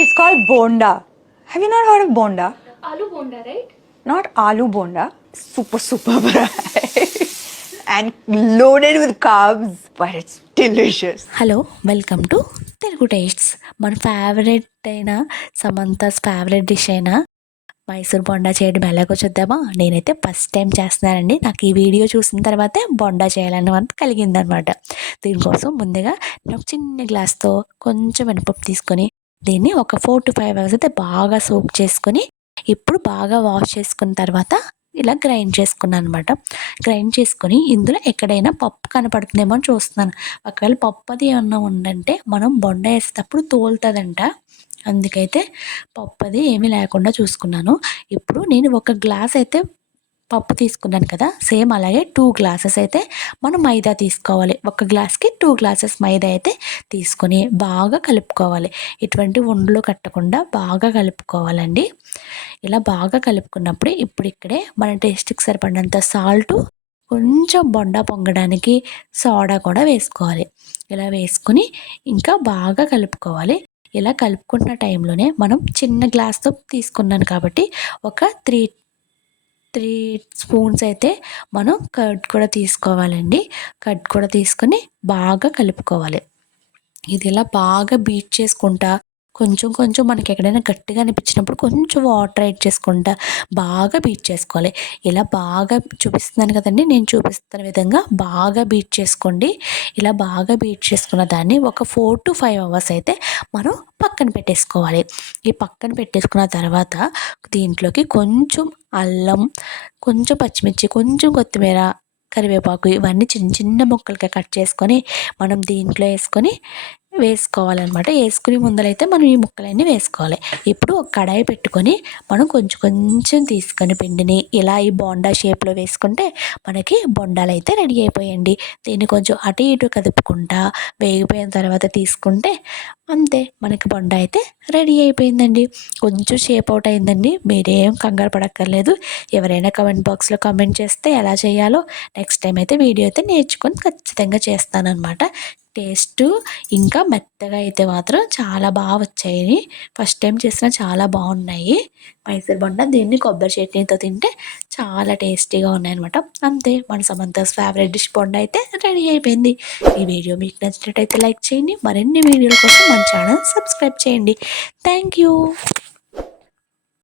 It's called bonda. Have you not heard of bonda? Aloo bonda, right? Not aloo bonda. Super fried and loaded with carbs, but it's delicious. Hello welcome to Telugu tastes. మన favourite అయిన Samantha's favourite dish అయిన మైసూర్ బొండా చేయడం ఎలాగో చూద్దామా. నేనైతే first time చేస్తున్నానండి. నాకు ఈ వీడియో చూసిన తర్వాతే బొండా చేయాలని వంత కలిగిందనమాట. దీనికోసం ముందుగా నేను చిన్న గ్లాస్తో కొంచెం మినపప్పు తీసుకొని దీన్ని ఒక 4 to 5 అవర్స్ అయితే బాగా సోక్ చేసుకొని ఇప్పుడు బాగా వాష్ చేసుకున్న తర్వాత ఇలా గ్రైండ్ చేసుకున్నాను అనమాట. గ్రైండ్ చేసుకొని ఇందులో ఎక్కడైనా పప్పు కనపడుతుందేమో అని చూస్తున్నాను. ఒకవేళ పప్పు అది ఏమన్నా ఉందంటే మనం బొండ వేసేటప్పుడు తోలుతుందంట. అందుకైతే పప్పు అది ఏమీ లేకుండా చూసుకున్నాను. ఇప్పుడు నేను ఒక గ్లాస్ అయితే పప్పు తీసుకున్నాను కదా, సేమ్ అలాగే 2 గ్లాసెస్ అయితే మనం మైదా తీసుకోవాలి. ఒక గ్లాస్కి 2 గ్లాసెస్ మైదా అయితే తీసుకొని బాగా కలుపుకోవాలి. ఎటువంటి ఉండలు కట్టకుండా బాగా కలుపుకోవాలండి. ఇలా బాగా కలుపుకున్నప్పుడు ఇప్పుడు ఇక్కడే మన టేస్ట్కి సరిపడినంత సాల్టు, కొంచెం బొండా పొంగడానికి సోడా కూడా వేసుకోవాలి. ఇలా వేసుకుని ఇంకా బాగా కలుపుకోవాలి. ఇలా కలుపుకున్న టైంలోనే మనం చిన్న గ్లాస్తో తీసుకున్నాను కాబట్టి ఒక 3 స్పూన్స్ అయితే మనం కర్డ్ కూడా తీసుకోవాలండి. కర్డ్ కూడా తీసుకొని బాగా కలుపుకోవాలి. ఇది ఇలా బాగా బీట్ చేసుకుంటా కొంచెం కొంచెం మనకి ఎక్కడైనా గట్టిగా అనిపించినప్పుడు కొంచెం వాటర్ యాడ్ చేసుకుంటా బాగా బీట్ చేసుకోవాలి. ఇలా బాగా చూపిస్తున్నాను కదండి, నేను చూపిస్తున్న విధంగా బాగా బీట్ చేసుకోండి. ఇలా బాగా బీట్ చేసుకున్న దాన్ని ఒక 4 to 5 అవర్స్ అయితే మనం పక్కన పెట్టేసుకోవాలి. ఈ పక్కన పెట్టేసుకున్న తర్వాత దీంట్లోకి కొంచెం అల్లం, కొంచెం పచ్చిమిర్చి, కొంచెం కొత్తిమీర, కరివేపాకు ఇవన్నీ చిన్న చిన్న ముక్కలుగా కట్ చేసుకొని మనం దీంట్లో వేసుకోవాలన్నమాట. వేసుకుని ముందరైతే మనం ఈ ముక్కలన్నీ వేసుకోవాలి. ఇప్పుడు ఒక కడాయి పెట్టుకొని మనం కొంచెం కొంచెం తీసుకొని పిండిని ఇలా ఈ బోండా షేప్లో వేసుకుంటే మనకి బొండాలు అయితే రెడీ అయిపోయండి. దీన్ని కొంచెం అటు ఇటు కదుపుకుంటా వేగిపోయిన తర్వాత తీసుకుంటే అంతే, మనకి బొండా అయితే రెడీ అయిపోయిందండి. కొంచెం షేప్ అవుట్ అయిందండి, మీరేం కంగారు పడక్కర్లేదు. ఎవరైనా కమెంట్ బాక్స్లో కామెంట్ చేస్తే ఎలా చేయాలో నెక్స్ట్ టైం అయితే వీడియో అయితే నేర్చుకొని ఖచ్చితంగా చేస్తానన్నమాట. టేస్ట్ ఇంకా మెత్తగా అయితే మాత్రం చాలా బాగా వచ్చాయి. ఫస్ట్ టైం చేసినా చాలా బాగున్నాయి మైసూర్ బొండా. దీన్ని కొబ్బరి చట్నీతో తింటే చాలా టేస్టీగా ఉన్నాయన్నమాట. అంతే, మన సమంతాస్ ఫేవరెట్ డిష్ బొండా అయితే రెడీ అయిపోయింది. ఈ వీడియో మీకు నచ్చినట్టయితే లైక్ చేయండి. మరిన్ని వీడియోల కోసం మన ఛానల్ సబ్స్క్రైబ్ చేయండి. Thank you.